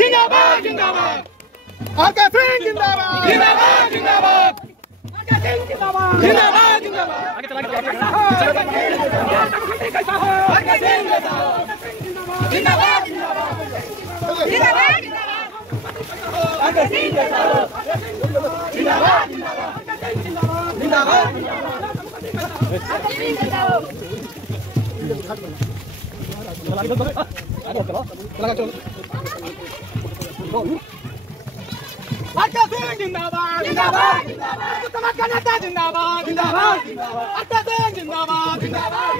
जिंदाबाद जिंदाबाद आका सिंह जिंदाबाद जिंदाबाद जिंदाबाद आका सिंह जिंदाबाद जिंदाबाद जिंदाबाद आगे चला आका सिंह जिंदाबाद जिंदाबाद जिंदाबाद आका सिंह जिंदाबाद जिंदाबाद जिंदाबाद आका सिंह जिंदाबाद आका सिंह जिंदाबाद जिंदाबाद समाज का नेता जिंदाबाद जिंदाबाद आका सिंह जिंदाबाद जिंदाबाद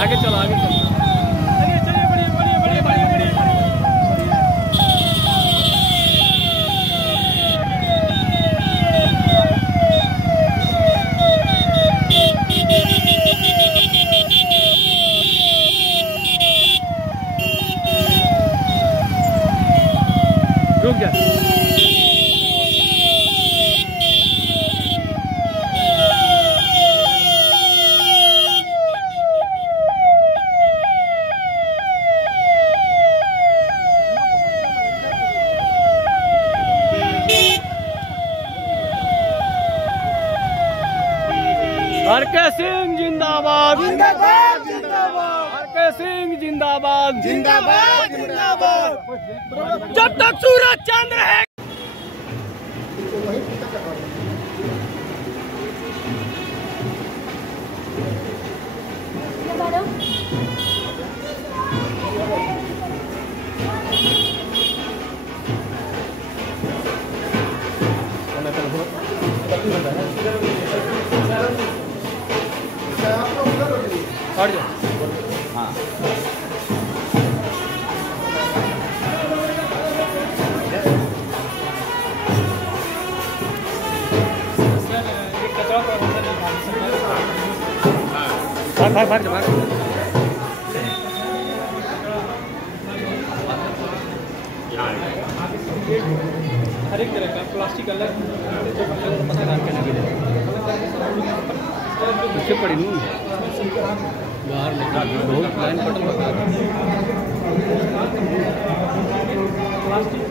आगे चलो आगे चलो रुक जा आका सिंह जिंदाबाद जिंदाबाद जिंदाबाद आका सिंह जिंदाबाद जिंदाबाद जिंदाबाद जब तक सूरज चांद रहे हट जाओ हाँ भाग हर एक तरह का प्लास्टिक अलग पीछे पड़ी नहीं बाहर निकाल बहुत लाइन पटल बता प्लास्टिक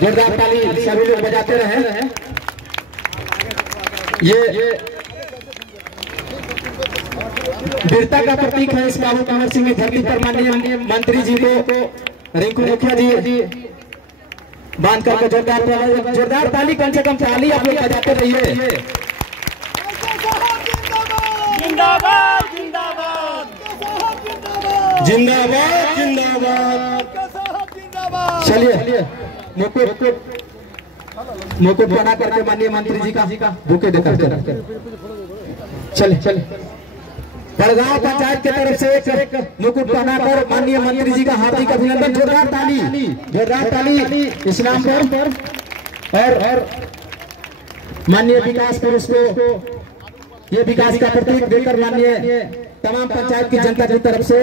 जोरदार ताली सभी लोग बजाते रहे। ये वीरता का प्रतीक है। इस बाबू कंवर सिंह की धरती पर माननीय मंत्री जी को रिंकू मुखिया जी बांध करके जोरदार ताली कम से कम ताली आप लोग बजाते रहिए। जिंदाबाद जिंदाबाद जिंदाबाद जिंदाबाद। चलिए मुकुट बना करके माननीय मंत्री जी का बुके देकर चले बड़गांव पंचायत की तरफ से एक मुकुट बनाकर माननीय मंत्री जी का हार्दिक अभिनंदन। जोरदार ताली इस्लाम पर और माननीय विकास पुरुष को ये विकास का प्रतीक देकर माननीय तमाम पंचायत की जनता की तरफ से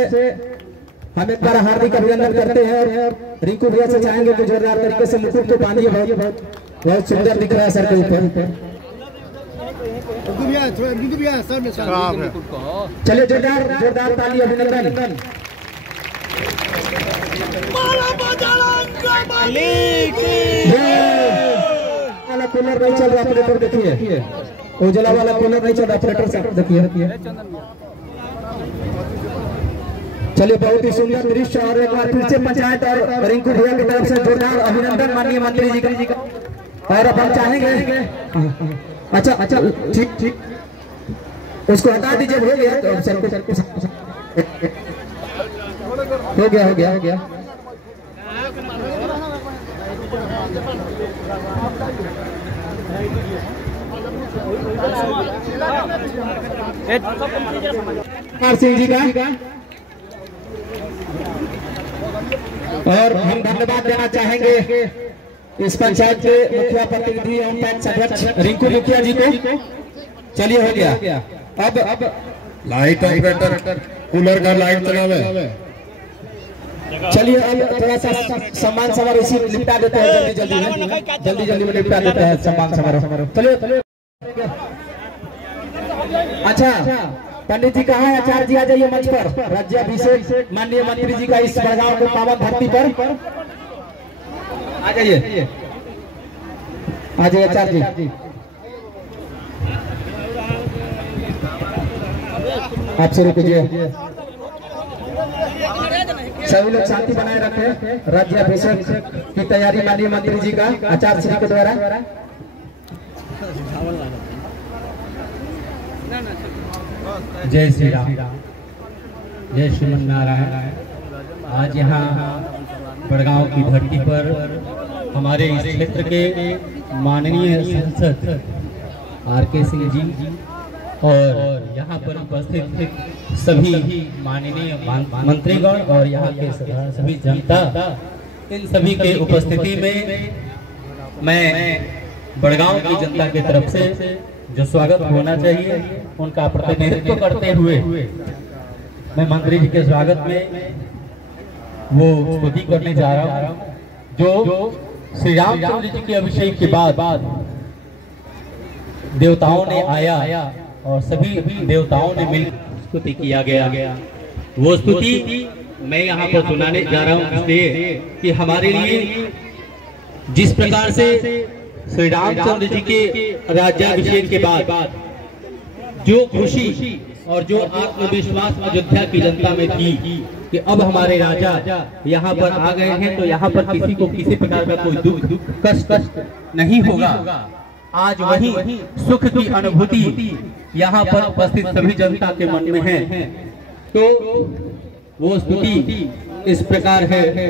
हम एक बार हार्दिक अभिनंदन करते हैं। रिंकू भैया से चाहेंगे कि जोरदार तरीके से मुकुट को बांधिए। बहुत बहुत सुंदर दिख रहा है सर के ऊपर। चलिए जोरदार ताली अभिनंदन। वाला कूलर नहीं चल रहा ऑपरेटर, देखिए उजला वाला कूलर नहीं चल रहा ऑपरेटर साहब, देखिए। चलिए बहुत ही सुंदर दृश्य, और एक बार फिर से पंचायत और रिंकू भैया की तरफ से जोरदार अभिनंदन माननीय मंत्री जी का। और अब हम चाहेंगे, अच्छा ठीक उसको हटा दीजिए, हो गया तो सर हो गया। सिंह जी का और हम धन्यवाद देना चाहेंगे इस पंचायत के मुखिया प्रतिनिधि एवं पैक्स अध्यक्ष रिंकू मुखिया जी को। चलिए हो गया। अब लाइट ऑपरेटर कूलर का लाइट चलावे। चलिए अब थोड़ा सा सम्मान समारोह इसी निपटा देते हैं, जल्दी में निपटा देते हैं सम्मान समारोह। चलिए अच्छा पंडित जी कहाँ है? आचार्य जी आ जाइए मंच पर। राज्याभिषेक माननीय मंत्री जी का इस बड़गांव को पावन धरती पर आ जाइए आचार्य जी। आप शुरू कीजिए। सभी लोग शांति बनाए रखें। राज्याभिषेक की तैयारी माननीय मंत्री जी का आचार्य श्री के द्वारा। जय श्री राम, जय श्रीमन नारायण। आज यहाँ बड़गांव की धरती पर हमारे इस क्षेत्र के माननीय सांसद आर.के. सिंह जी और यहाँ पर उपस्थित सभी माननीय मंत्रीगण और यहाँ के सभी जनता, इन सभी के उपस्थिति में मैं बड़गांव की जनता की तरफ से जो स्वागत होना चाहिए उनका प्रतिनिधित्व करते हुए मैं मंत्री जी के स्वागत में वो स्तुति करने जा रहा हूँ, जो श्री रामचंद्र जी के अभिषेक के बाद देवताओं ने आया और सभी देवताओं ने मिलकर स्तुति किया गया। वो स्तुति मैं यहाँ पर सुनाने जा रहा हूँ, इसलिए कि हमारे लिए जिस प्रकार से श्री रामचंद्र जी के राज्याभिषेक के बाद जो खुशी और जो आत्मविश्वास अयोध्या की जनता में थी कि अब हमारे राजा यहाँ पर आ गए हैं, तो यहाँ पर किसी को किसी प्रकार का कोई दुख कष्ट नहीं होगा। आज वही सुख की अनुभूति यहाँ पर उपस्थित सभी जनता के मन में है। तो वो स्तुति इस प्रकार है।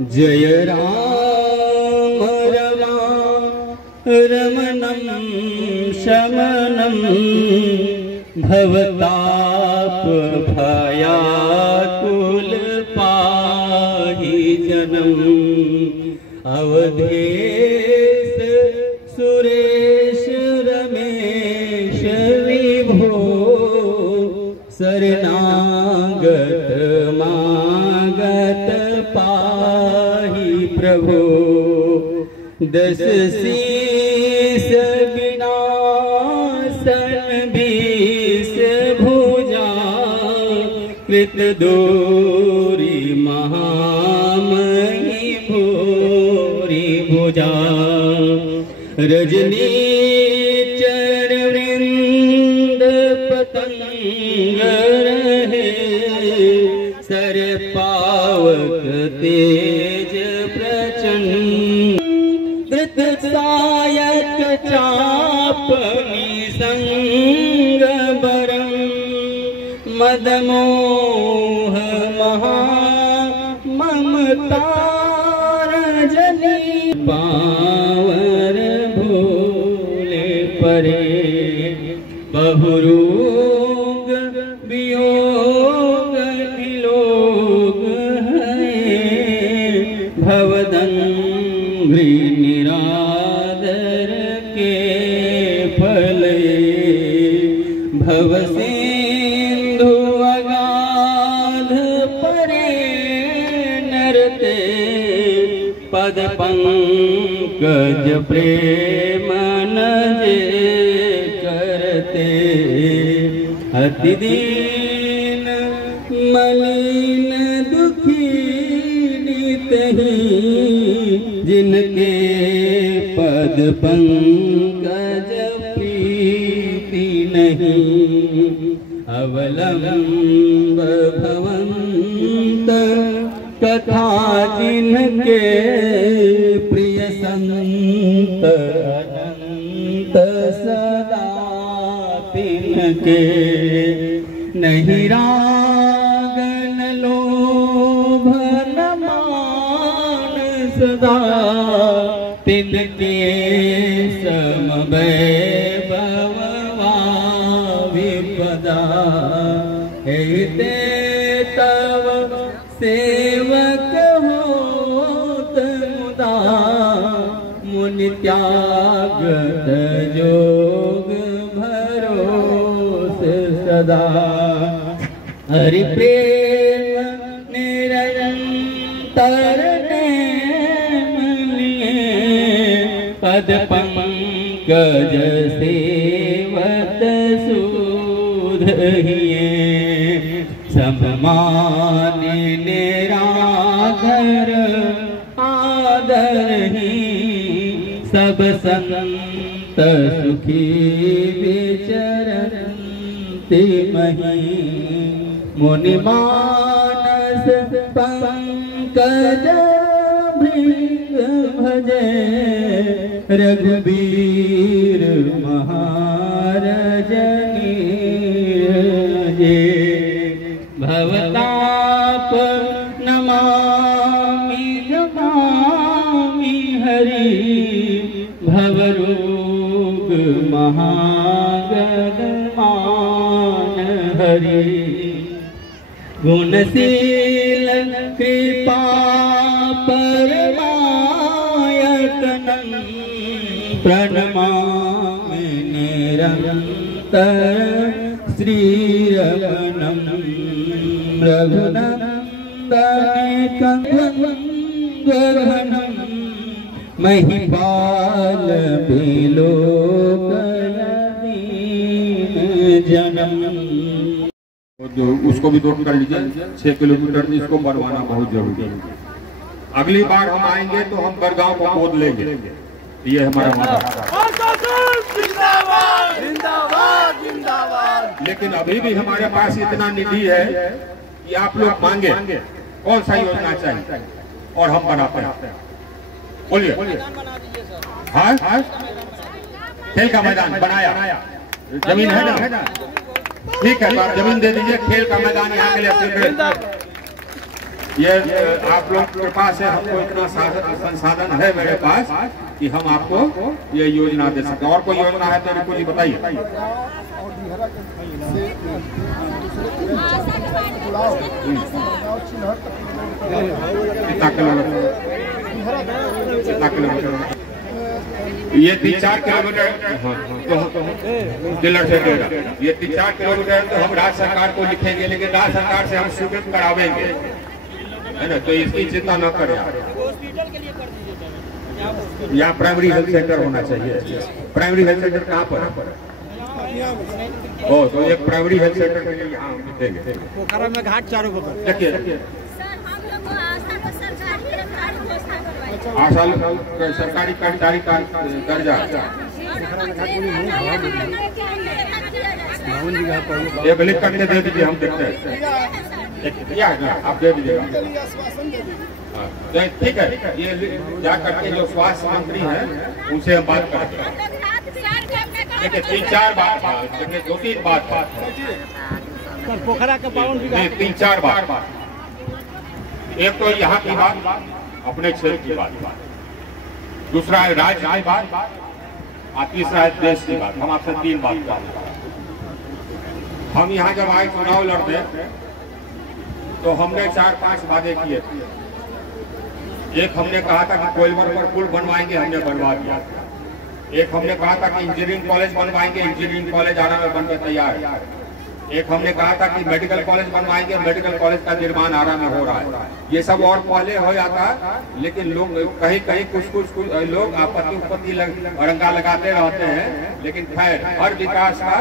जय राम रमणं शमनं भवताप भयाकुल पाहि जनम अवधेश सुरेश रमेश विभो शरणागत मागत पाहि प्रभो दस शीस विनाशन बीस भुजा कृत दूरी महामही भूरी भुजा रजनी चरवृंद पतंग रहे सर पावक तेज प्रचंड धृत सायक चापनी संग बरम मदमोह महा ममता रजनी पावर भूले परे बहुरोग वियोग विलोक है भवदंघ्रि निरादर के फले भव सिंधु अगाध परे नरते पद पंख पंकज प्रेम नजे करते अति दीन मलिन दुखी नितहि जिनके पद पंकज प्रीति नहीं अवलंब भवंत कथा जिनके प्रिय संत अनंत सदा तिनके नहीं रागन लोभ न मान सदा तिनके समवैभवा विपदा हेते तव सेवक होत मुदा मुनि त्यागत जोग भरोस सदा हरि प्रेम निरंतर पद पंकज सेवत सुधहिए सम्मान निराधर आदर ही सब संत सुखी विचरन्ति मही मुनि मानस पंकज भृंग भजे रघुबीर महारजनी जे भवताप नमामि जमामि हरि भवरोग महागदमान हरि गुणशील कृपा परमायतनं प्रणमामि निरन्तर श्रीरमणं रघुनन्दनकन्दर्घनं महिपाल विलोकयदीन जनम। जो उसको भी नोट कर लीजिए 6 किलोमीटर इसको बनवाना बहुत जरूरी है। अगली बार हम आएंगे तो हम बरगांव को गोद लेंगे। ये हमारा वादा। लेकिन अभी भी हमारे पास इतना निधि है कि आप लोग मांगे कौन सा योजना चाहिए और हम बनाते हैं। बोलिए। हाँ खेल का मैदान बनाया, जमीन है ना, ठीक है जमीन दे दीजिए। खेल का मैदान यहाँ के लिए ये आप लोग के पास है, हमको इतना संसाधन है मेरे पास कि हम आपको ये योजना दे सकते हैं। और कोई योजना है तो बिल्कुल ही बताइए। कितना किलोमीटर? ये 3-4 किलोमीटर डिलर से देगा। ये 3-4 किलोमीटर तो हम राज्य सरकार को लिखेंगे, लेकिन राज्य सरकार से हम स्वीकृत करावेंगे, है ना। तो इसकी चिंता न करें। यहाँ प्राइमरी हेल्थ सेंटर होना चाहिए। प्राइमरी हेल्थ सेंटर कहाँ पर? ओ तो एक प्राइमरी हेल्थ सेंटर के लिए यहाँ देंगे। पोखरा में घाट चारों को देखिए। आशा सरकारी कर्मचारी का दर्जा एक लिख करके दे दीजिए, हम देखते हैं। आप दे दीजिएगा। ठीक है, ये जा करके जो स्वास्थ्य मंत्री हैं उनसे हम बात करेंगे। देखिए 3-4 बात, देखिए 2-3 बात पोखरा का 3-4 बात। एक तो यहाँ की बात, अपने क्षेत्र की बात, दूसरा है राज्य की बात, और तीसरा है देश की बात। हम आपसे 3 बात कर रहे हैं। हम यहाँ जब आए चुनाव लड़ते तो हमने 4-5 वादे किए थे। एक हमने कहा था कि कोइलवर पर पुल बनवाएंगे, हमने बनवा दिया। एक हमने कहा था कि इंजीनियरिंग कॉलेज बनवाएंगे, इंजीनियरिंग कॉलेज आरा में बनकर तैयार है। एक हमने कहा था कि मेडिकल कॉलेज बनवाएंगे, मेडिकल कॉलेज का निर्माण आरा में हो रहा है। ये सब और पहले हो जाता, लेकिन लोग कहीं कहीं कुछ लोग आपत्ति अरंगा लगाते रहते हैं। लेकिन खैर हर विकास का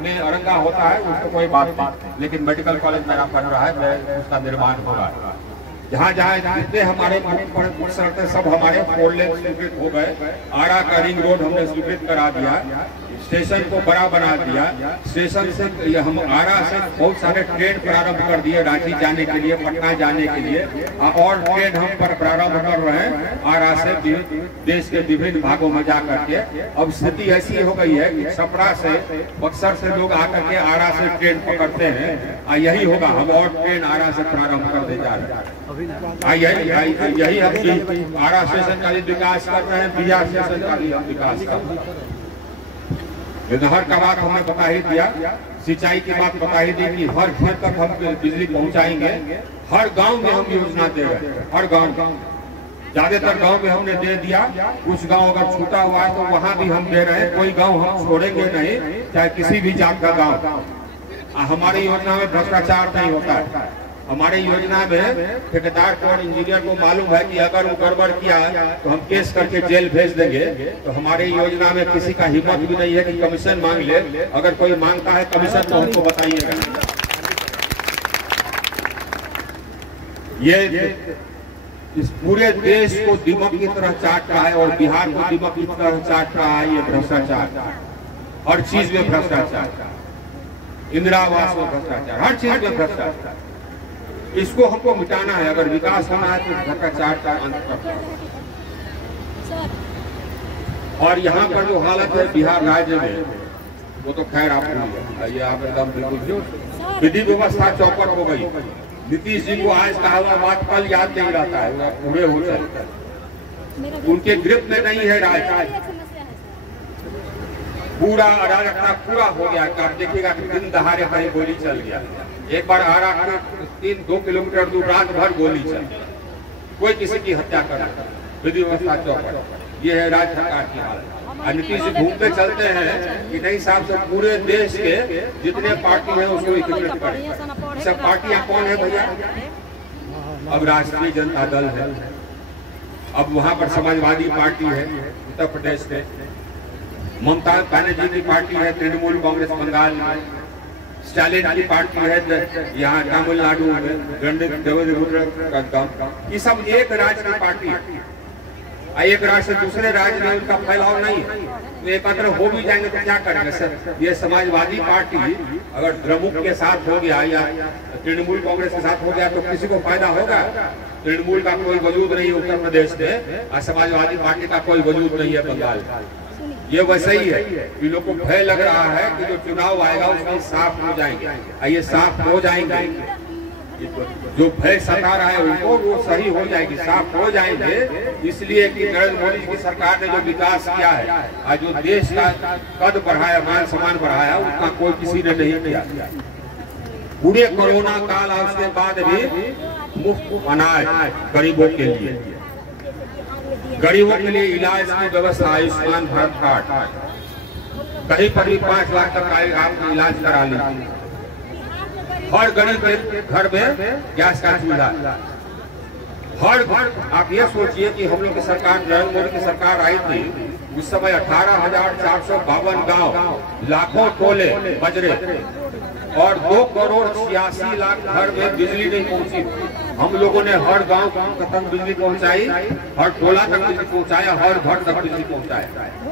में अरंगा होता है, उसको कोई बात नहीं। लेकिन मेडिकल कॉलेज मेरा बन रहा है, उसका निर्माण हो रहा है। जहाँ जहाँ जितने हमारे सड़कें सब हमारे 4 लेन स्वीकृत हो गए। आरा का रिंग रोड हमने स्वीकृत करा दिया, स्टेशन को बड़ा बना दिया। स्टेशन से हम आरा से बहुत सारे ट्रेन प्रारंभ कर दिए, रांची जाने के लिए, पटना जाने के लिए, और ट्रेन हम पर प्रारंभ कर रहे हैं आरा से देश के विभिन्न भागों में जा करके। अब स्थिति ऐसी हो गई है कि छपरा से, बक्सर से लोग आकर के आरा से ट्रेन पकड़ते हैं। यही होगा, हम और ट्रेन आरा से प्रारंभ करने जा रहे हैं। यही हम आरा स्टेशन का भी विकास कर रहे हैं, बिहार स्टेशन का भी हम विकास कर रहे हैं। नहर का बात हमने बता ही दिया, सिंचाई की बात बता ही दी कि हर घर तक हम बिजली पहुंचाएंगे। हर गांव में हम योजना दे रहे हैं, हर गांव। ज्यादातर गांव में हमने दे दिया, कुछ गांव अगर छूटा हुआ है तो वहां भी हम दे रहे हैं। कोई गांव हम छोड़ेंगे नहीं, चाहे किसी भी जात का गांव। हमारी योजना में भ्रष्टाचार नहीं होता है। हमारे योजना में ठेकेदार को और इंजीनियर को मालूम है कि अगर वो गड़बड़ किया तो हम केस करके जेल भेज देंगे। तो हमारे योजना में किसी का हिम्मत भी नहीं है कि कमीशन मांग ले। अगर कोई मांगता है कमीशन तो हमको बताइएगा। ये इस पूरे देश को दीमक की तरह चाट रहा है और बिहार को दीमक की तरह चाट रहा है ये भ्रष्टाचार। हर चीज में भ्रष्टाचार, इंदिरा आवास में भ्रष्टाचार, हर चीज में भ्रष्टाचार। इसको हमको मिटाना है। अगर विकास होना है तो भ्रष्टाचार का अंत करना है। और यहाँ पर जो हालत है बिहार राज्य में, वो तो खैर आप ये आप एकदम बिल्कुल विधि व्यवस्था चौपट हो गई। नीतीश जी को आज कहा हुआ बात कल याद नहीं रहता है, पूरे हो जाए। उनके ग्रिप में नहीं है राज, पूरा अराजकता पूरा हो गया। आप देखिएगा कि दिन दहाड़े कहीं गोली चल गया। एक बार आरा के 2 किलोमीटर दूर रात भर गोली चल, कोई किसी की हत्या कर, विधि व्यवस्था चौपट। ये है राज्य सरकार की हालत। नीतीश जी घूमते चलते हैं कि नहीं साहब, सब पूरे देश के जितने पार्टी हैं उसको एकीकृत करें। सब पार्टियां कौन है भैया? अब राष्ट्रीय जनता दल है, अब वहां पर समाजवादी पार्टी है उत्तर प्रदेश में, ममता बनर्जी की पार्टी है तृणमूल कांग्रेस बंगाल में, स्टालिन की पार्टी है यहाँ तमिलनाडु में। ये सब एक राज्य की पार्टी है। एक राज्य से दूसरे राज्य में उनका फैलाव नहीं है, तो एकत्र हो भी जाएंगे तो क्या करेंगे सर? ये समाजवादी पार्टी अगर द्रमुक के साथ हो गया या तृणमूल कांग्रेस के साथ हो गया तो किसी को फायदा होगा? तृणमूल का कोई वजूद नहीं है उत्तर प्रदेश में और समाजवादी पार्टी का कोई वजूद नहीं है बंगाल। ये वैसे ही है कि लोग को भय लग रहा है कि जो चुनाव आएगा उसमें साफ हो जाएंगे। ये साफ हो जाएंगे, जो भय सता रहा है उनको वो सही हो जाएगी, साफ हो जाएंगे। इसलिए कि नरेंद्र मोदी की सरकार ने जो विकास किया है और जो देश का कद बढ़ाया, मान सम्मान बढ़ाया, उतना कोई किसी ने नहीं किया। पूरे कोरोना काल और उसके बाद भी मुफ्त अनाज गरीबों के लिए, गरीबों के लिए इलाज की व्यवस्था, आयुष्मान भारत कार्ड, कहीं पर भी 5 लाख तक आप इलाज करा लीजिए। हर गरीब के घर में गैस का चूल्हा, हर घर। आप ये सोचिए कि हम लोग की सरकार, नरेंद्र मोदी की सरकार आई थी उस समय 18,452 गांव, लाखों टोले बजरे और 2,86,00,000 घर में बिजली नहीं पहुंची। हम लोगों ने हर गांव तक बिजली पहुंचाई, हर टोला तक बिजली पहुंचाया, हर घर तक बिजली पहुंचाया।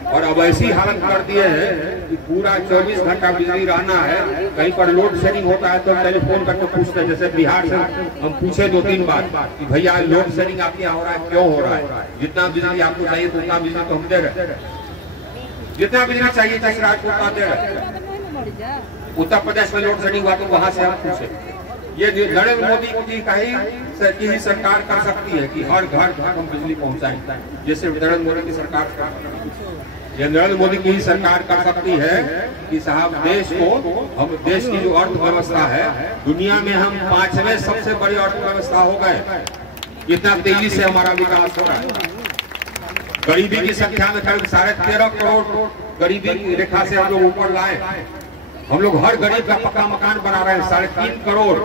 और अब ऐसी हालत कर दिए हैं कि पूरा 24 घंटा बिजली रहना है। कहीं पर लोड शेडिंग होता है तो टेलीफोन करके पूछते हैं। जैसे बिहार से हम पूछे 2-3 बार कि भैया लोड शेडिंग आपके यहाँ हो रहा है, क्यों हो रहा है? जितना बिजली आपको चाहिए तो उतना बिजली तो हम दे रहे, जितना बिजली चाहिए जिस राज्य को उतना दे रहे। उत्तर प्रदेश में लोड शेडिंग हुआ तो वहां से हम पूछे। ये नरेंद्र मोदी की ही सरकार कर सकती है कि हर घर तक हम बिजली पहुंचाएं, जैसे नरेंद्र मोदी की सरकार, ये नरेंद्र मोदी की ही सरकार कर सकती है कि साहब देश को, हम देश की जो अर्थव्यवस्था है दुनिया में हम 5वें सबसे बड़ी अर्थव्यवस्था हो गए। इतना तेजी से हमारा विकास हो रहा है। गरीबी की संख्या में करीब 13.5 करोड़ गरीबी रेखा से हम लोग ऊपर लाए। हम लोग हर गरीब का पक्का मकान बना रहे हैं। 3.5 करोड़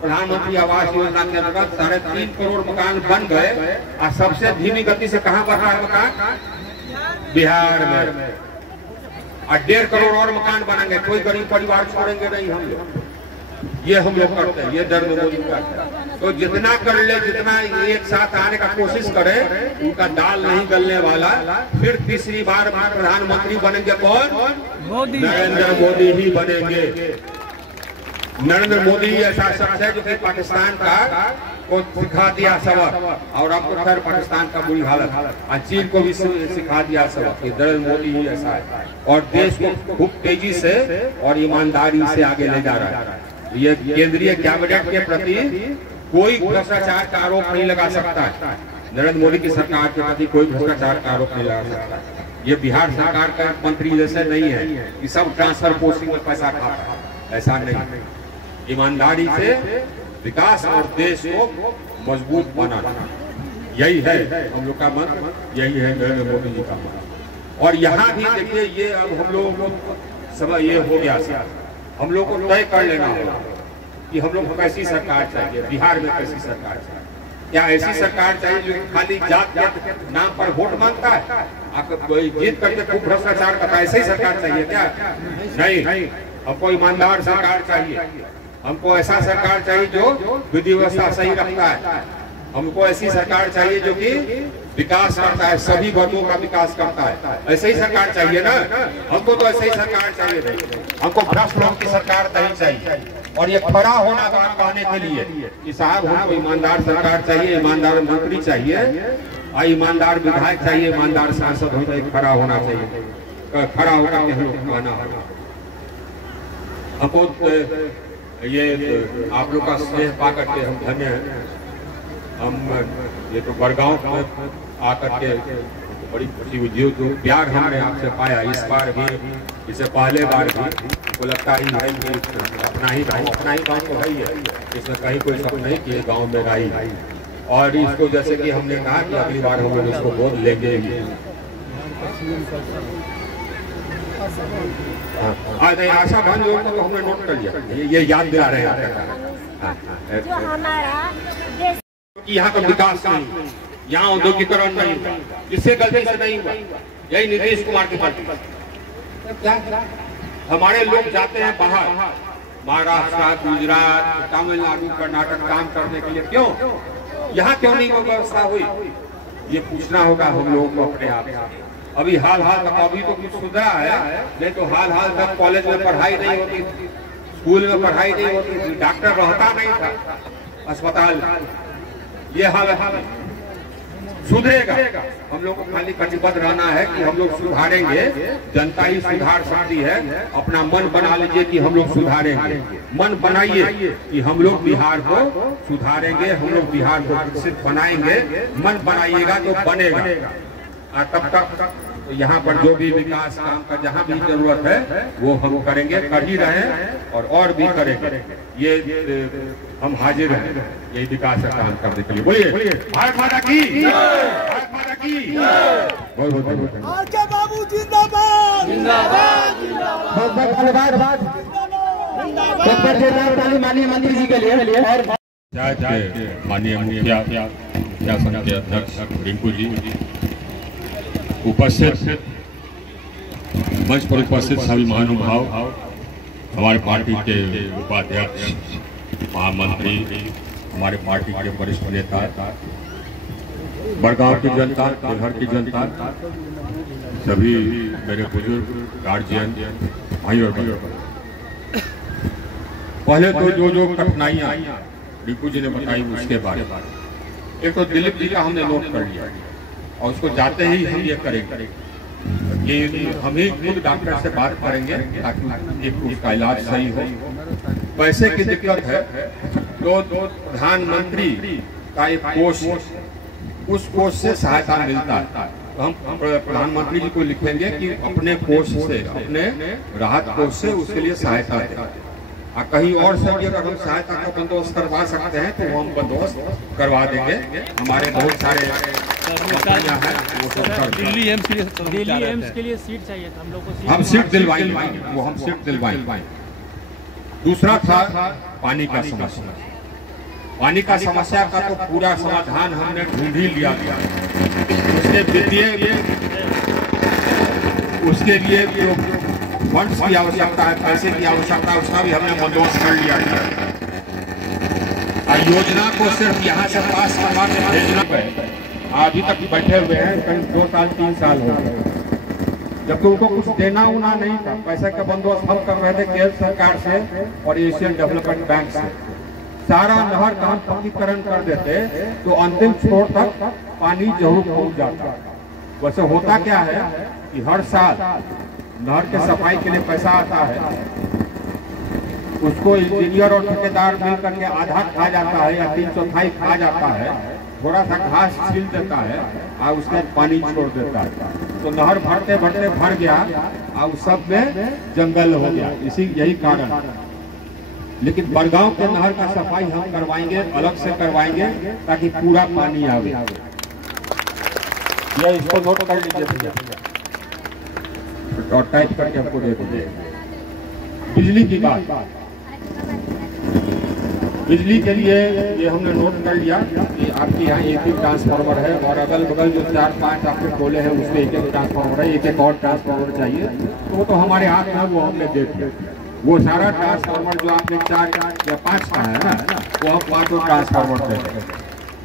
प्रधानमंत्री आवास योजना के अंतर्गत 3.5 करोड़ मकान बन गए। और सबसे धीमी गति से कहाँ बन रहा है मकान? बिहार में। और 1.5 करोड़ और मकान बनेंगे। कोई गरीब परिवार छोड़ेंगे नहीं हम लोग। ये हम लोग करते हैं, ये नरेंद्र मोदी करते हैं। तो जितना कर ले, जितना एक साथ आने का कोशिश करे, उनका दाल नहीं गलने वाला। फिर तीसरी बार प्रधानमंत्री बनेंगे कौन? मोदी। नरेंद्र मोदी ही बनेंगे। नरेंद्र मोदी ही ऐसा शख्स है जो कि पाकिस्तान का को सिखा दिया सबक। और अब तो खैर पाकिस्तान का बुरी हालत, और चीन को भी सिखा दिया सबक। नरेंद्र मोदी ही ऐसा है और देश को खूब तेजी से और ईमानदारी से आगे ले जा रहा है। ये केंद्रीय कैबिनेट के प्रति कोई भ्रष्टाचार का आरोप नहीं लगा सकता है। नरेंद्र मोदी की सरकार के प्रति कोई भ्रष्टाचार का आरोप नहीं लगा सकता। ये बिहार सरकार का मंत्री जैसे नहीं है कि सब ट्रांसफर पोस्टिंग में पैसा खाता है, ऐसा नहीं। ईमानदारी से विकास और देश को मजबूत बनाना, यही है हम लोग का मंत्र, यही है नरेंद्र मोदी जी का मंत्र। और यहाँ भी देखिए, ये अब हम लोगों को समय ये हो गया, हम लोग को तय कर लेना होगा कि हम लोग को कैसी सरकार चाहिए, बिहार में कैसी सरकार चाहिए। क्या ऐसी सरकार चाहिए जो खाली जात के नाम पर वोट मांगता है, आपको जीत करके खूब भ्रष्टाचार करता है? ऐसी सरकार चाहिए क्या? नहीं, हमको ईमानदार सरकार चाहिए। हमको ऐसा सरकार चाहिए जो विधि व्यवस्था सही रखता है। हमको ऐसी सरकार चाहिए जो कि विकास करता है, सभी वर्गों का विकास करता है। ऐसे ही सरकार चाहिए ना। हमको तो ऐसे ही सरकार चाहिए नहीं, हमको भ्रष्ट लोग की सरकार नहीं चाहिए। और ये खड़ा होना कहने के लिए कि साहब हमको ईमानदार सरकार चाहिए, ईमानदार मंत्री चाहिए, और ईमानदार विधायक चाहिए, ईमानदार सांसद हो चाहिए, खड़ा होना चाहिए। खड़ा होकर के हम लोग कहना होगा। हमको ये आप लोग का स्नेह पा करके हम धन्य हैं। हम ये तो बड़गांव में आकर के बड़ी खुशी हुई, जो प्यार हमने आपसे पाया इस बार भी, इससे पहले बार भी। हमको लगता ही है कि अपना ही गाँव तो है ही है, इसमें कहीं कोई शक नहीं कि ये गाँव में रही। और इसको जैसे कि हमने कहा कि अगली बार हम लोग इसको गोद लेंगे। आशा भान लोगों को हमने नोट कर लिया, ये याद दिला रहे हैं जो हमारा यहाँ का विकास नहीं, यहाँ औद्योगिकरण नहीं, इससे गलती से नहीं हुआ। यही नीतीश कुमार की पार्टी। हमारे लोग जाते हैं बाहर, महाराष्ट्र, गुजरात, तमिलनाडु, कर्नाटक काम करने के लिए। क्यों? यहाँ क्यों नहीं वो व्यवस्था हुई? ये पूछना होगा हम लोगों को अपने आप से। अभी हाल तक अभी तो कुछ सुधरा है, नहीं तो हाल तक कॉलेज में पढ़ाई नहीं होती थी, स्कूल में पढ़ाई नहीं होती थी, डॉक्टर रहता नहीं था अस्पताल। ये हाल सुधरेगा। हम लोग को खाली कटिबद्ध रहना है कि हम लोग सुधारेंगे। जनता ही सुधार सकती है। अपना मन बना लीजिए कि हम लोग सुधारेंगे। मन बनाइए कि हम लोग बिहार को सुधारेंगे, हम लोग बिहार को विकसित बनाएंगे। मन बनाइएगा तो बनेगा। और तब तक तो यहाँ पर जो भी विकास काम का जहाँ भी जरूरत है वो हम करेंगे, कर ही रहे हैं और भी करेंगे। ये हम हाजिर हैं यही विकास का काम करने के लिए। बोलिए भारत माता की, भारत माता की। बहुत बहुत बाबू जिंदाबाद, जिंदाबाद, बहुत बहुत धन्यवाद माननीय मंत्री जी के लिए। और माननीय मुखिया संघ के अध्यक्ष रिंकू जी, उपस्थित मंच पर उपस्थित सभी महानुभाव, हमारे पार्टी के उपाध्यक्ष, महामंत्री, हमारे पार्टी के वरिष्ठ नेता, बड़गांव की जनता, देवघर की जनता, सभी मेरे बुजुर्ग, गार्जियन, भाई और बहनों, पहले तो जो कठिनाइयाँ रिंकू जी ने बताई उसके बारे में, एक तो दिलीप जी का हमने नोट कर लिया और उसको जाते ही हम ये करेंगे कि हम ही खुद डॉक्टर से बात करेंगे ताकि उसका इलाज सही हो। पैसे की दिक्कत है तो प्रधानमंत्री का एक कोष, उस कोष से सहायता मिलता है। तो हम प्रधानमंत्री जी को लिखेंगे कि अपने कोष से, अपने राहत कोष से उसके लिए सहायता दें। कहीं और से भी अगर हम सहायता का बंदोबस्त करवा सकते हैं तो हम बंदोबस्त करवा देंगे। हमारे बहुत सारे दिल्ली एम्स के लिए सीट चाहिए था हम लोग को। हम सीट दिलवाएंगे, वो हम सीट दिलवाएंगे। दूसरा था पानी का समस्या। पानी का समस्या का तो पूरा समाधान हमने ढूंढ ही लिया था। उसके लिए जो फंड्स की आवश्यकता है, पैसे की आवश्यकता है, उसका भी हमने बंदोबस्त कर लिया था। योजना को सिर्फ यहाँ से पास करवा के भेजना है। अभी तक बैठे हुए हैं, कहीं 2 साल 3 साल हो गए, जबकि उनको कुछ देना उना नहीं था। पैसे का बंदोबस्त हम कर रहे थे केंद्र सरकार से और एशियन डेवलपमेंट बैंक से। सारा नहर का हम पक्कीकरण कर देते तो अंतिम छोर तक पानी जरूर पहुंच जाता। वैसे होता क्या है कि हर साल नहर के सफाई के लिए पैसा आता है, उसको इंजीनियर और ठेकेदार मिल करके आधा खा जाता है या 3/4 खा जाता है, थोड़ा सा घास छील देता है और उसके पानी छोड़ देता है। तो नहर भरते भरते भर गया और सब में जंगल हो गया। यही कारण। लेकिन बड़गांव के नहर का सफाई हम करवाएंगे, अलग से करवाएंगे ताकि पूरा पानी आवे। यह इसको नोट कर लीजिए और टाइप करके हमको दे दीजिए। बिजली की बात, बिजली के लिए ये हमने नोट कर लिया कि आपके यहाँ एक ही ट्रांसफार्मर है और अगल बगल जो 4-5 आपके खोले हैं उसमें एक ट्रांसफार्मर है, एक और ट्रांसफार्मर चाहिए तो वो हमारे हाथ में, वो हमने दे दिया। वो सारा ट्रांसफार्मर जो आपने 4 या 5 का है ना, वो हम 5 ट्रांसफार्मर देते हैं।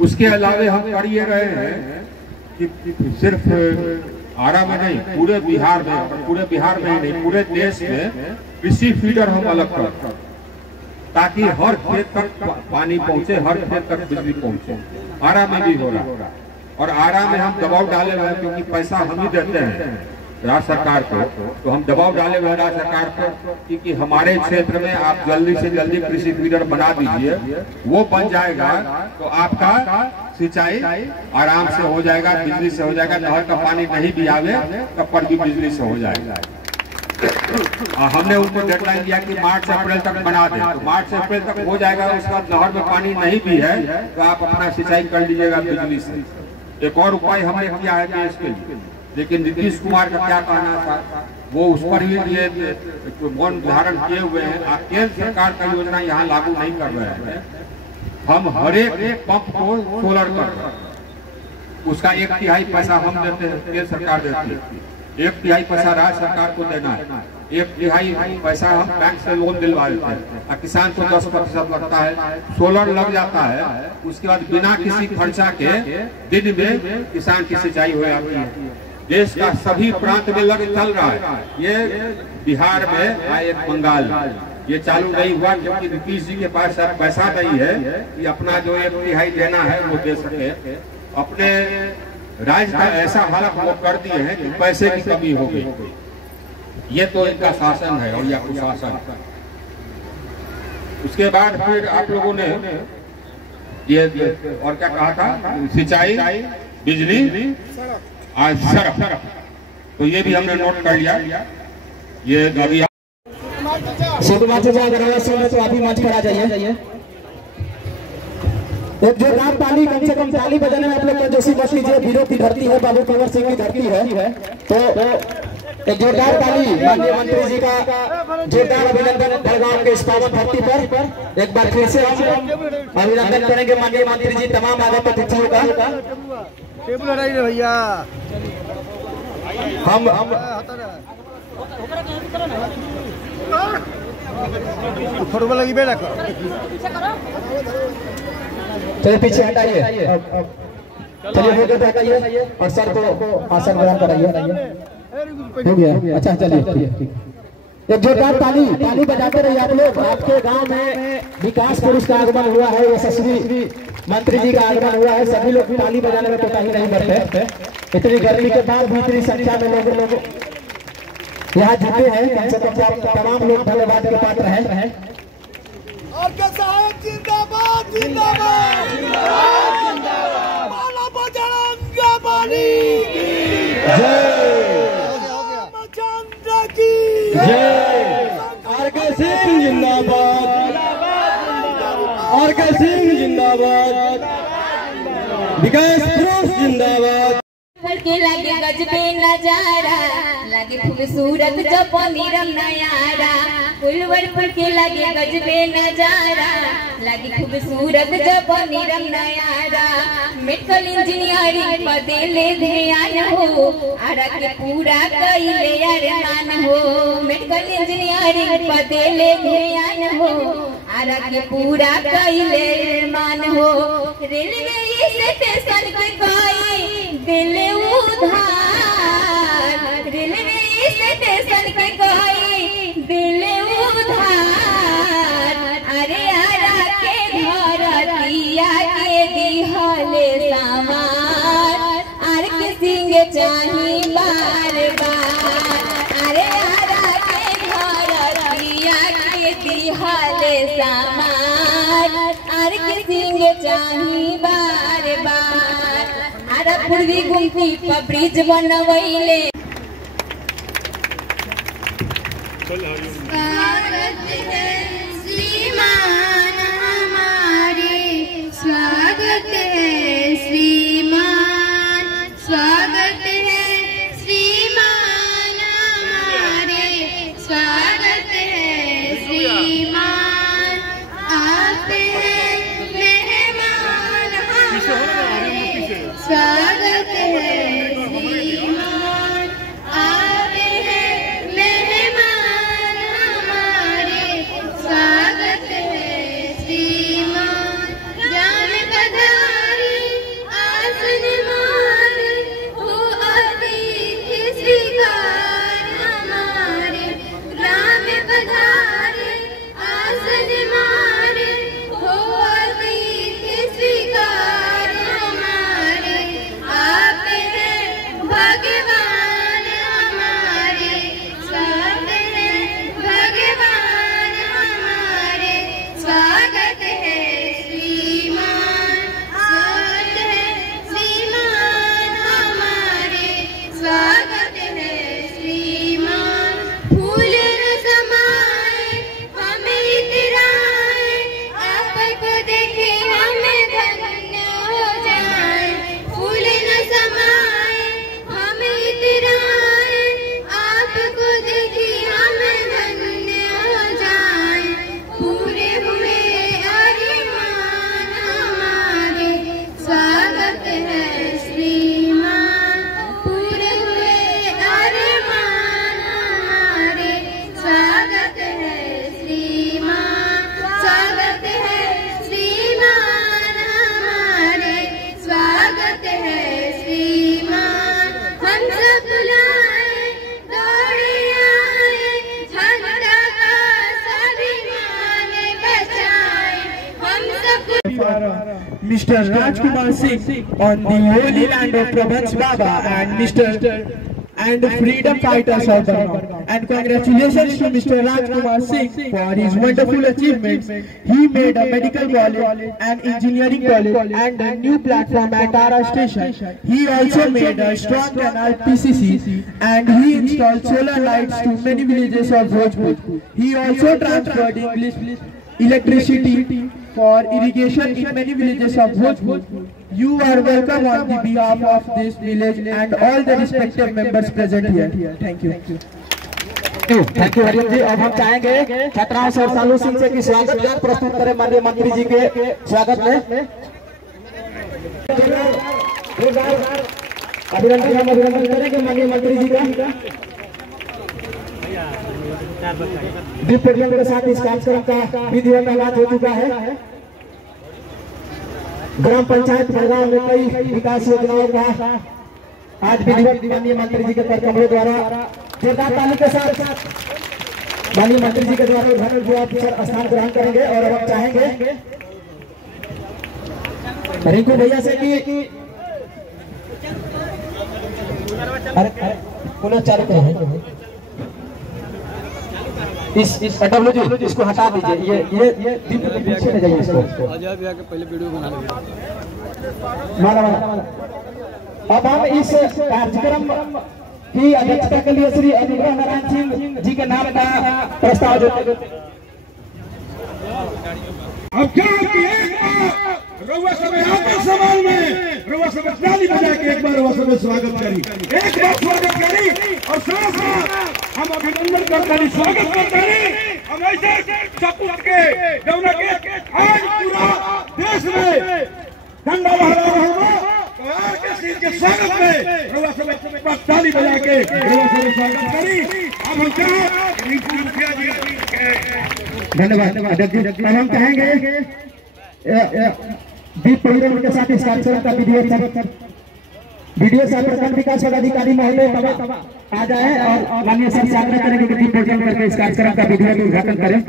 उसके अलावे हम कर ये रहे हैं कि सिर्फ आरा में नहीं, पूरे बिहार में ही नहीं, पूरे देश में कृषि फीडर हम अलग करते हैं ताकि हर खेत तक पानी पहुंचे, हर खेत तक बिजली पहुंचे। आरा में भी हो रहा और आरा में हम दबाव डाले हुए हैं क्योंकि पैसा हम ही देते हैं राज्य सरकार को, तो हम दबाव डाले हुए राज्य सरकार को कि हमारे क्षेत्र में आप जल्दी से जल्दी कृषि फीडर बना दीजिए। वो बन जाएगा तो आपका सिंचाई आराम से हो जाएगा, बिजली से हो जाएगा। नहर का पानी नहीं भी आवे तब पर भी बिजली से हो जाएगा। हमने उनको डेडलाइन दिया कि मार्च से अप्रैल तक बना दें, तो मार्च से अप्रैल तक हो जाएगा। उसके बाद नहर में पानी नहीं भी है तो आप अपना सिंचाई कर लीजिएगा बिजली से। एक और उपाय हमने किया है देश के लिए, लेकिन नीतीश कुमार का क्या कहना था, वो उस पर ही ये मौन धारण किए हुए हैं। केंद्र सरकार का योजना यहाँ लागू नहीं कर रहे हैं। हम हर एक पंप को सोलर कर रहे हैं, उसका 1/3 पैसा हम देते हैं, केंद्र सरकार देती है। 1/3 पैसा राज्य सरकार को देना है, 1/3 पैसा हम बैंक से लोन दिलवा देते हैं। किसान को 10% लगता है, सोलर लग जाता है। उसके बाद बिना किसी खर्चा के दिन में किसान की सिंचाई हो जाती है। देश का सभी प्रांत में चल रहा है। ये बिहार में एक बंगाल ये चालू नहीं हुआ क्योंकि नीतीश जी के पास पैसा नहीं है कि अपना जो 1/3 देना है वो दे सके। अपने राज्य का ऐसा हालत वो कर दिए हैं कि पैसे की कमी हो गई। ये तो इनका शासन है और यह कुशासन। उसके बाद फिर आप लोगों ने ये और क्या कहा था, सिंचाई, बिजली, सड़क, तो ये भी हमने नोट कर लिया। ये अभी सुकुमार चाचा अगर तो अभी मंच पर आ जाइए। एक जोरदार ताली, कम से कम ताली बजाने में आप लोग जैसी मत लीजिए। वीरों की धरती है, बाबू कंवर सिंह की धरती है, तो एक जोरदार ताली माननीय मंत्री जी का जोरदार अभिनंदन बड़गांव के इस पावन धरती पर। एक बार फिर से हम अभिनंदन करेंगे माननीय मंत्री जी तमाम आगत अतिथियों का। भैया हम फोटो लगी बेटा चलिए पीछे हटाइए, चलिए हो गया हटाइए और सर को आसन ग्रहण कराइए। हो गया, अच्छा चलिए ठीक। एक जोरदार ताली बजाते रहिए आप लोग। आपके गांव में विकास पुरुष का आगमन हुआ है, यशस्वी मंत्री जी का आगमन हुआ है। सभी लोग ताली बजाने में कोताही नहीं बरते। इतनी गर्मी के बाद भी इतनी संख्या में लोग यहाँ जुटे हैं। कम से कम तमाम लोग धन्यवाद के पात्र हैं। और जिंदाबाद जिंदाबाद माला बजरंग बली रामचंद्र की आरके सिंह जिंदाबाद, आरके सिंह जिंदाबाद, विकास पुरुष जिंदाबाद। फूल के लगे गजबे नजारा, लगे खूबसूरत जब नीरम नयारा। फूलवर फूल के लगे गजबे नजारा, लगे खूबसूरत जब नीरम नयारा। मेडिकल इंजीनियरिंग पर दिले ध्यान हो, आरा के पूरा कइले अरमान हो। मेडिकल इंजीनियरिंग पर दिले ध्यान हो, आरा के पूरा कइले अरमान हो। रेलवे स्टेशन के कोई दिल उधार, रेलवे स्टेशन के कोई दिल उधार। अरे आरा के घर दिया के दिहले सामान, आर के सिंह चाही बार बार। अरे आरा के घर दिया के दिहले सामान, आर के सिंह चाही बार बार। आरा पूर्वी गुमती पर ब्रिज बनवैले। स्वागत है श्रीमान हमारे, स्वागत है श्रीमान, स्वागत है श्रीमान हमारे, स्वागत है श्रीमान। आप हैं मेहमान हमारे, स्वागत है श्रीमान। आप हैं मेहमान हमारे, स्वागत है श्रीमान। जान पधारी आसन मारे, हो अतिथि स्वीकार हमारे। राम पधारे आसन मारे, हो अतिथि स्वीकार हमारे। आप हैं भगवान हमारे, स्वागत है भगवान हमारे, स्वागत है श्रीमान। स्वागत है श्रीमान हमारे, स्वागत है श्रीमान। फूल न समाए हमें इतराए, आपको देखे हमें धन्य हो जाए। फूल न समाए हमें इतराए, आपको देखे हमें धन्य हो जाए। पूरे हुए अरमान हमारे, स्वागत है श्रीमान। पूरे हुए अरमान हमारे, स्वागत है श्रीमान। स्वागत है श्रीमान हमारे, स्वागत है श्रीमान। हम सब बुलाए दौड़े आए, झंडा का स्वाभिमान बचाए। हम सब Mr. Rajkumar Singh on the holy land of Prabhans Baba and freedom fighters of Burma. And congratulations to Mr. Rajkumar Singh for his wonderful achievements. He made a medical college, an engineering college and a new platform at Ara station. He also made a strong canal PCC and he installed solar lights to many villages of Bhojpur. He also transferred electricity for irrigation in many villages of Bhojpur. You are welcome on the behalf of this village and all the respective members present here. Thank you. Thank you Hariom ji. अब हम चाहेंगे छात्राओं से और सालू सिंह से की स्वागत गान प्रस्तुत करें माननीय मंत्री जी के स्वागत में। अभिनंदन हम अभिनंदन करेंगे माननीय मंत्री जी का। दीप प्रज्वलन के साथ इस कार्यक्रम का विधिवत आगाज हो चुका है। ग्राम पंचायत भड़गांव में कई विकास योजनाओं का आज विधिवत माननीय मंत्री जी के कर कमरों द्वारा जोरदार ताली के साथ माननीय मंत्री जी के द्वारा उद्घाटन जो ऑफिसर स्थान ग्रहण करेंगे। और अब चाहेंगे रिंकू भैया से कि अरे पुनः चालू करें। इस डब्लू जी इसको हटा दीजिए। ये पीछे ले जाइए इसको। पहले वीडियो बना लीजिए। अब हम इस कार्यक्रम की अध्यक्षता के लिए श्री अनुग्रह नारायण सिंह जी के नाम का प्रस्ताव देते। अब क्या रउआ सब यहाँ के सवाल में रउआ सब ताली बजा के एक बार वह में स्वागत करी, एक बार स्वागत करी और साथ साथ हम अभिनंदन करते हैं, स्वागत करते हैं। हम ऐसे सपूत के जौना के आज पूरा देश में झंडा लहरा रहा होगा के सीट के स्वागत में रवा सब ताली बजा के रवा सब स्वागत करी। अब हम कहें मुखिया जी धन्यवाद। हम कहेंगे दीप परिवहन के साथ इस कार्यक्रम का वीडियो साहब प्रखंड विकास पदाधिकारी महोदय आ जाए और माननीय सर से आग्रह करेंगे कि दीप परिवहन करके इस कार्यक्रम का वीडियो का उद्घाटन करें।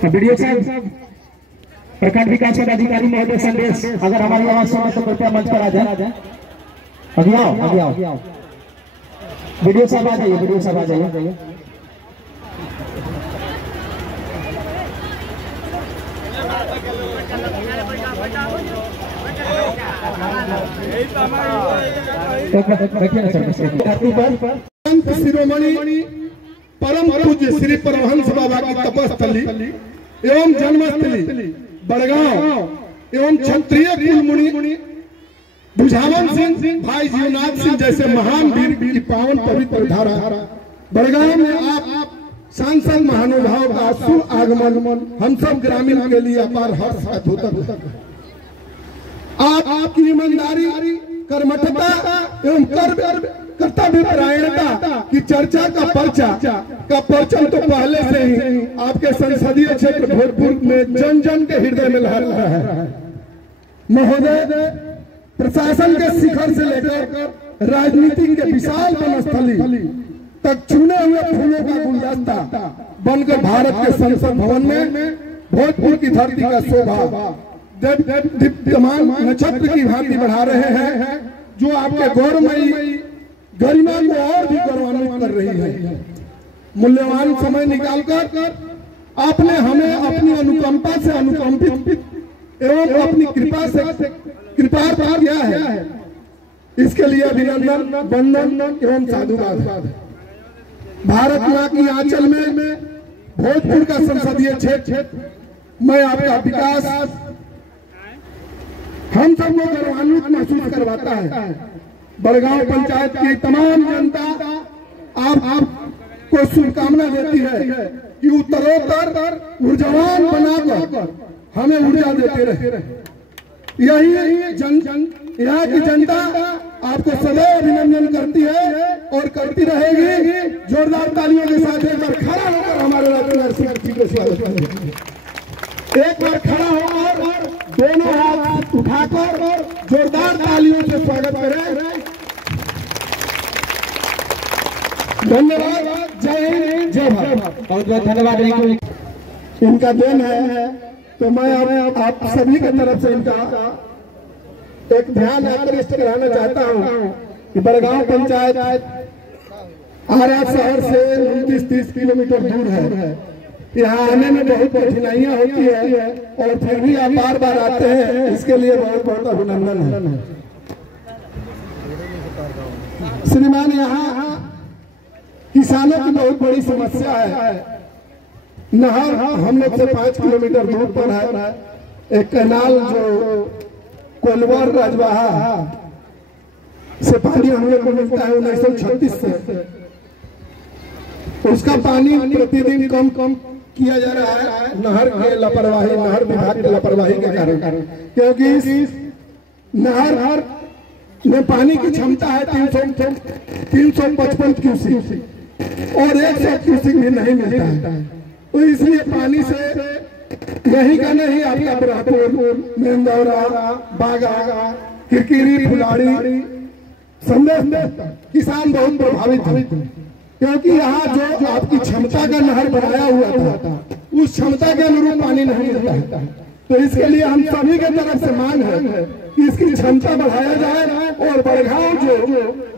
तो वीडियो साहब प्रखंड विकास पदाधिकारी महोदय संदेश अगर हमारी आवाज सुने तो कृपया मंच पर आ जाए। अभी आओ वीडियो साहब आ जाइए, वीडियो साहब आ जाइए। संत शिरोमणि परम पूज्य श्री परमहंस बाबा की तपस्थली एवं जन्मस्थली बड़गांव एवं क्षत्रिय कुलमुनि बुझावन सिंह भाई जीवनाथ सिंह जैसे महान वीर की पावन पवित्र धारा बड़गांव में आप सांसद महानुभाव का शुभ आगमन हम सब ग्रामीण के लिए अपार हर्ष का द्योतक है। आपकी ईमानदारी, कर्मठता एवं कर्तव्य परायणता की चर्चा का परचम तो पहले से ही आपके संसदीय क्षेत्र भोजपुर में जन जन के हृदय में लहर रहा है। महोदय, प्रशासन के शिखर से लेकर राजनीति के विशाल वनस्थली तक चुने हुए फूलों का गुलदस्ता बनकर भारत के संसद भवन में भोजपुर की धरती का शोभा दीप्यमान नक्षत्र की भांति बढ़ा रहे हैं, जो आपके गौरवमयी गरिमा को और भी गौरवान्वित कर रही है। मूल्यवान समय निकालकर आपने हमें अपनी अनुकंपा से अनुकंपित एवं अपनी कृपा किया है। इसके लिए अभिनंदन, वंदन एवं साधुवाद। भारत मां की आंचल में भोजपुर का संसदीय क्षेत्र में आपका विकास हम सब को गौरवान्वित महसूस करवाता है। बड़गांव पंचायत की तमाम जनता आपको शुभकामना देती है कि उत्तरोत्तर ऊर्जावान बनाकर हमें ऊर्जा देते रहे। यही यहाँ की जनता आपको सदैव अभिनंदन करती है और करती रहेगी। जोरदार तालियों के साथ एक बार खड़ा होकर हमारे राष्ट्रीय को स्वागत करें। एक बार खड़ा होकर दोनों हाथ उठाकर जोरदार तालियों से स्वागत करें। धन्यवाद। जय हिंद, जय भारत। बहुत बहुत धन्यवाद। इनका देन है, तो मैं आप सभी की तरफ से इनका एक ध्यान आकृष्ट कराना चाहता हूँ कि बड़गांव पंचायत आरा शहर से 29-30 किलोमीटर दूर है। यहाँ आने में बहुत कठिनाइयाँ होती है और फिर भी आप बार बार आते हैं, इसके लिए बहुत बहुत अभिनंदन है। श्रीमान, यहाँ किसानों की बहुत बड़ी समस्या है। नहर हम लोग से 5 किलोमीटर दूर पर है। एक कैनाल जो कोलवर राजवाहा से पानी हम लोग को मिलता है 1936 से, उसका पानी प्रतिदिन कम किया जा रहा है नहर के लापरवाही, नहर विभाग की लापरवाही के कारण। क्योंकि इस नहर में पानी की क्षमता है 355 क्यूसेक और 100 क्यूसेक भी नहीं मिलता है। तो इसलिए पानी से यही का नहीं आपका ब्रह्मपुर, मेंदौरा, बागा, किरकिरी, फुलाड़ी, संदेश किसान बहुत प्रभावित हुए, क्योंकि यहाँ जो आपकी क्षमता का नहर बनाया हुआ था उस क्षमता के अनुरूप पानी नहीं मिलता है। तो इसके लिए हम सभी के तरफ से मांग है कि इसकी क्षमता बढ़ाया जाए और बड़गांव जो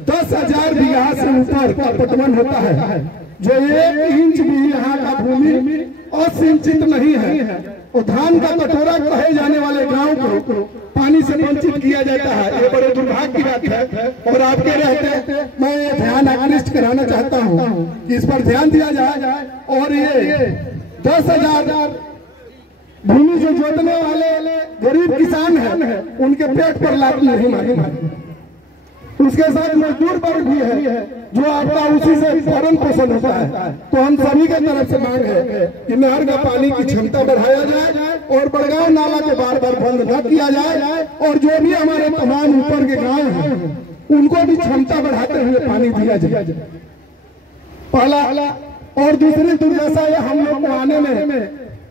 10,000 बीघा से ऊपर का पटवन होता है, जो 1 इंच भी यहाँ का भूमि असिंचित नहीं है और धान का कटोरा कहे जाने वाले गांव को पानी से वंचित किया जाता है, ये बड़े दुर्भाग्य की बात है। और आपके रहते मैं ध्यान आकृष्ट कराना चाहता हूँ कि इस पर ध्यान दिया जाए और ये 10,000 भूमि जो जोतने वाले गरीब किसान हैं उनके पेट पर लात नहीं मारी। उसके साथ मजदूर वर्ग भी है जो आपका उसी से भरण पोषण होता है। तो हम सभी के तरफ से मांग है कि नहर का पानी की क्षमता बढ़ाया जाए और बड़गांव नाला को बार बार बंद न किया जाए और जो भी हमारे तमाम ऊपर के गांव हैं उनको भी क्षमता बढ़ाते हुए पानी दिया जाए। पहला और दूसरी दुर्दशा है हम लोग को आने में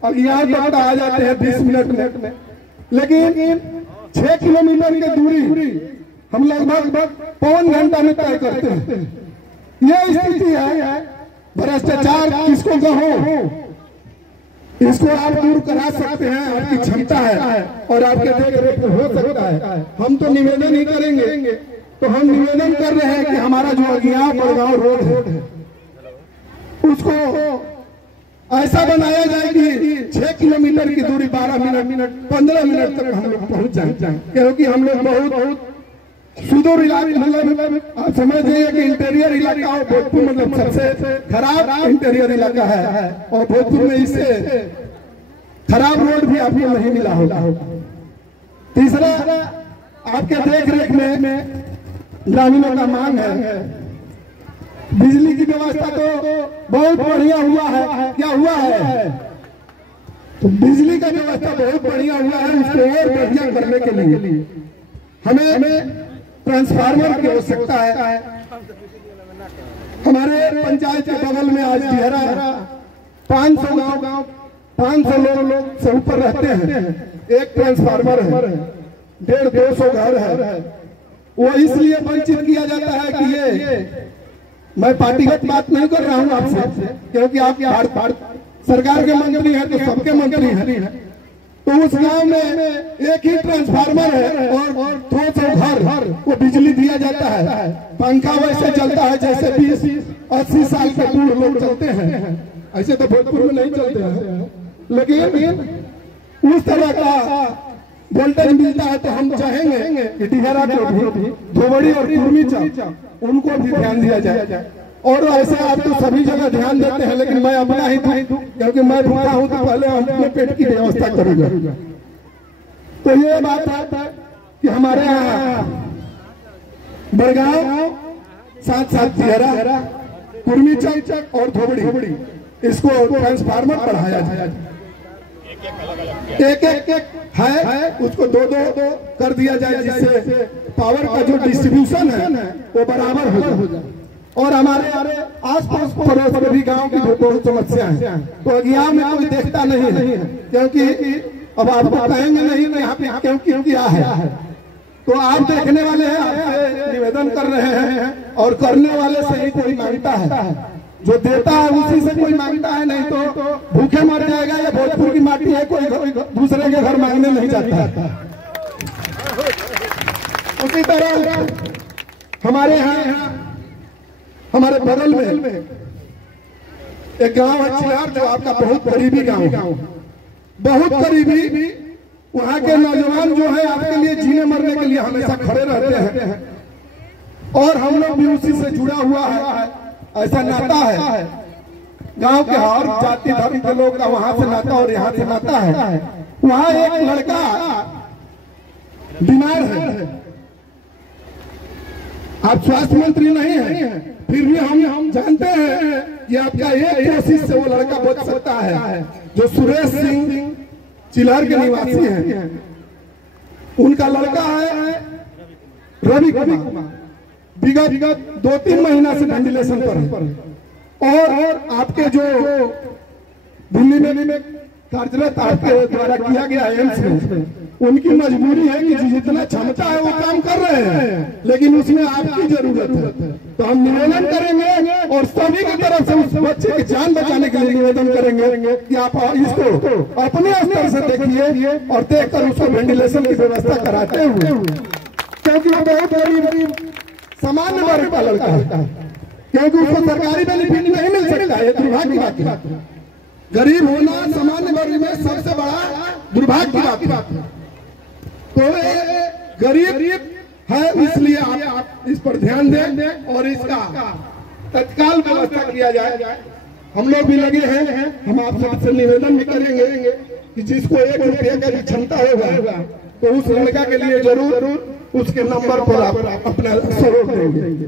अब यहाँ तक आ जाते हैं 20 मिनट में, लेकिन 6 किलोमीटर की दूरी हम लगभग पौन घंटा में तय करते हैं। यह स्थिति है। भ्रष्टाचार किसको कहो, इसको आप दूर करा सकते हैं, आपकी क्षमता है और आपके देख रेख में हो सकता है। हम तो निवेदन ही करेंगे, तो हम निवेदन कर रहे हैं कि हमारा जो अगियां बड़गांव रोड है उसको ऐसा बनाया जाए कि 6 किलोमीटर की दूरी 12 मिनट 15 मिनट तक हम लोग पहुंच जाए, क्योंकि हम लोग बहुत सुदूर इलाका, मतलब आप समझ जाइए कि इंटीरियर इलाका और भोजपुर मतलब सबसे खराब इंटीरियर इलाका है और भोजपुर में इससे खराब रोड भी आपको नहीं मिला होगा। तीसरा, आपके देख रेख में ग्रामीणों का मांग है। बिजली की व्यवस्था तो बहुत बढ़िया हुआ है, क्या हुआ है? तो बिजली का व्यवस्था बहुत बढ़िया हुआ है, उसको और बढ़िया करने के लिए हमें ट्रांसफार्मर की आवश्यकता है। हमारे पंचायत के बगल में आज डिहरा 500 गांव 500 लोग से ऊपर रहते हैं। एक ट्रांसफार्मर है, 150-200 घर है। वो इसलिए वंचित किया जाता है कि ये, मैं पार्टीगत बात नहीं कर रहा हूं आपसे, क्योंकि आप सरकार के मंत्री हैं तो सबके मंत्री हैं। तो उस गांव में एक ही ट्रांसफार्मर है और 200 घर को बिजली दिया जाता है। पंखा वैसे चलता है जैसे 20-80 साल के बूढ़े लोग चलते हैं, ऐसे तो भोजपुर में नहीं चलते हैं, लेकिन उस तरह का वोल्टेज मिलता है। तो हम चाहेंगे कि डिहरा को भी, धोबड़ी और कुर्मी उनको भी ध्यान दिया जाए। और ऐसे आप तो सभी जगह ध्यान देते हैं, लेकिन मैं अपना ही दूं, क्योंकि मैं भूखा हूं तो पहले अपने पेट की व्यवस्था करूंगा। तो ये बात है कि हमारे यहाँ बड़गांव साथ डिहरा, कुर्मी चक और धोबड़ी, इसको ट्रांसफार्मर बढ़ाया जाए। एक है उसको 2-2 कर दिया जाए, जिससे पावर का जो डिस्ट्रीब्यूशन है वो बराबर हो जाए। और हमारे आस पास पड़ोस में भी गाँव की बहुत समस्या है। तो अगियां में कोई देखता नहीं है, क्योंकि अब आपको कहेंगे नहीं कि यहाँ पे क्यों किया है। तो आप देखने वाले हैं, आपसे निवेदन कर रहे हैं और करने वाले से ही कोई मांगता है। जो देता है उसी से कोई मांगता है, नहीं तो भूखे मर जाएगा। या भोजपुर की माटी है, कोई दूसरे के घर मांगने नहीं जाता है। उसी तरह हमारे यहाँ हमारे बगल में एक गांव है चिलार, जो आपका बहुत करीबी गांव है, बहुत करीबी। वहां के नौजवान जो है आपके लिए जीने मरने के लिए हमेशा खड़े रहते हैं और हम लोग भी उसी से जुड़ा हुआ है। ऐसा नाता है गांव के हर जाति धर्म के लोग का, वहां से नाता और यहाँ से नाता है। वहां एक लड़का बीमार है, आप स्वास्थ्य मंत्री नहीं है, फिर भी हम जानते हैं कि आपका एक कोशिश से वो लड़का बच सकता है। जो सुरेश सिंह चिल्हर के निवासी हैं, उनका लड़का है रवि कुमार, विगत 2-3 महीना से वेंटिलेशन पर है। और आपके जो दिल्ली में कार्यरत आपके द्वारा किया गया एम्स में, उनकी मजबूरी है कि जितना क्षमता है वो काम कर रहे हैं, लेकिन उसमें आपकी जरूरत है। तो हम निवेदन करेंगे और सभी की तरफ से उस बच्चे की जान बचाने के लिए निवेदन करेंगे कि आप इसको अपने स्तर से देखिए और देखकर उसको वेंटिलेशन की व्यवस्था कराते हुए, क्योंकि वो बहुत गरीब सामान्य वर्ग का लड़का है, क्योंकि उसको सरकारी बेनिफिट नहीं मिल सकता है। दुर्भाग्य की बात है, गरीब होना सामान्य वर्ग में सबसे बड़ा दुर्भाग्य की बात है। तो गरीब है, इसलिए आप इस पर ध्यान दें और इसका तत्काल व्यवस्था किया जाए। हम लोग भी लगे हैं, हम आप सबसे निवेदन भी करेंगे कि जिसको 1 रुपये का भी क्षमता होगा तो उस लड़का के लिए जरूर उसके नंबर पर आप अपना सहयोग देंगे।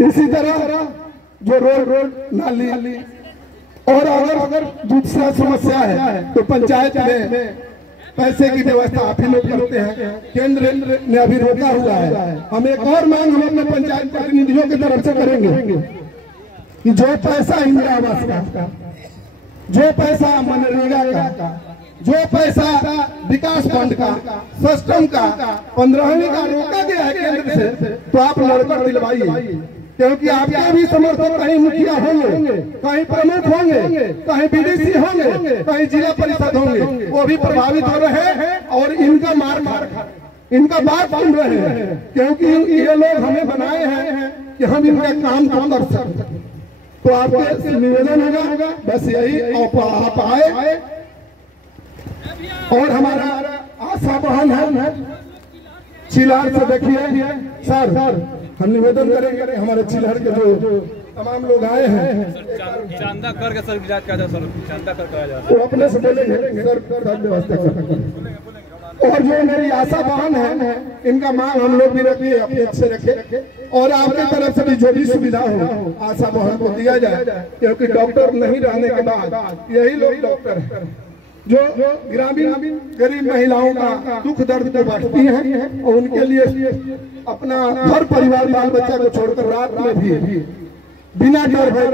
इसी तरह जो रोड नाली और अगर दूसरा समस्या है तो पंचायत में पैसे की व्यवस्था आप ही लोग करते हैं, केंद्र ने अभी रोका हुआ है। हम एक और मांग हम अपने पंचायत प्रतिनिधियों की तरफ से करेंगे कि जो पैसा इंदिरा आवास का, जो पैसा मनरेगा का, जो पैसा विकास फंड का, सिस्टम का 15वीं का रोका गया है केंद्र से, तो आप लड़कर दिलवाइए, क्योंकि आपके भी समर्थक कहीं मुखिया होंगे, कहीं प्रमुख होंगे, कहीं बीडीसी होंगे, कहीं जिला परिषद होंगे, वो भी प्रभावित हो रहे हैं और इनका इनका बात सुन रहे हैं, क्योंकि ये लोग हमें बनाए हैं कि हम इनका काम कर सकते। तो आपके निवेदन होगा बस यही, आप आए और हमारा आशा बहन है चिलार से देखिए सर, हम निवेदन करेंगे हमारे चिल्हर के जो तमाम लोग आए हैं चंदा करके सर इलाज किया जाए, सर चंदा कर कहा जाए, वो अपने से बोलेंगे सर व्यवस्था कर। और जो मेरी आशा बहन है इनका मांग हम लोग भी रखिए, अपने से रखे और आपकी तरफ से भी जो भी सुविधा हो आशा बहन को दिया जाए, क्योंकि डॉक्टर नहीं रहने के बाद यही लोग डॉक्टर है जो ग्रामीण गरीब महिलाओं का दुख दर्द को बांटती हैं और उनके लिए अपना घर परिवार बाल बच्चा को छोड़कर रात में भी बिना डर भय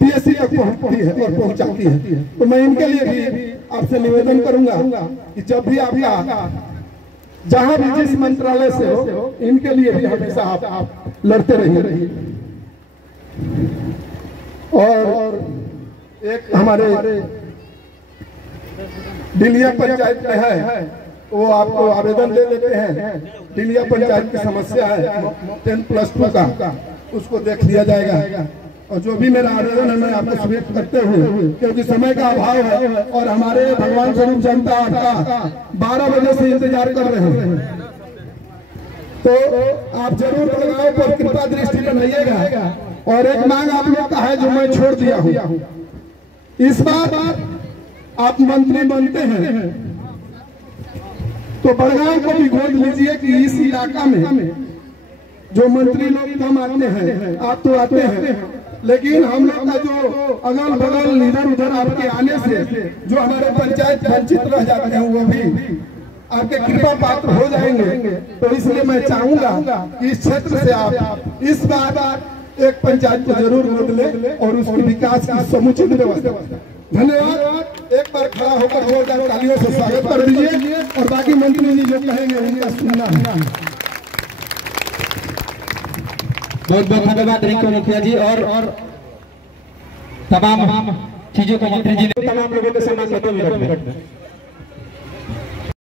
पीएससी तक पहुंचती है और पहुंचाती है। तो मैं इनके लिए भी आपसे निवेदन करूंगा कि जब भी आपका जहां भी जिस मंत्रालय से हो इनके लिए भी हमेशा आप लड़ते रहिए। और एक हमारे डिलिया पंचायत में है, वो आपको आवेदन दे देते हैं। डिलिया पंचायत की समस्या है 10+2 का, उसको देख लिया जाएगा। और जो भी मेरा आवेदन है मैं आपको स्वीकृत करते हुए, क्योंकि समय का अभाव है और हमारे भगवान स्वरूप जनता आपका 12 बजे से इंतजार कर रहे हैं, तो आप जरूर बड़गांव पर कृपा दृष्टि बनाइएगा। और एक मांग आप लोग का है जो मैं छोड़ दिया हूँ, इस बार आप मंत्री बनते हैं तो बड़गांव को भी गोद लीजिए कि इस इलाका में जो मंत्री लोग कम आते हैं, आप तो आते हैं, लेकिन हम लोग का जो अगल बगल इधर उधर आपके आने से जो हमारे पंचायत वंचित रह जाते हैं वो भी आपके कृपा पात्र हो जाएंगे। तो इसलिए मैं चाहूंगा कि इस क्षेत्र से आप इस बार एक पंचायत को जरूर गोद ले और उसके विकास की समुचित व्यवस्था। धन्यवाद। एक बार खड़ा होकर जोरदार तालियों से स्वागत कर दीजिए और बाकी मंत्री जी जो कहेंगे उनका सुनना है। बहुत बहुत धन्यवाद रिंकू मुखिया जी और तमाम चीजों को मंत्री जी ने तमाम लोगों के सम्मान में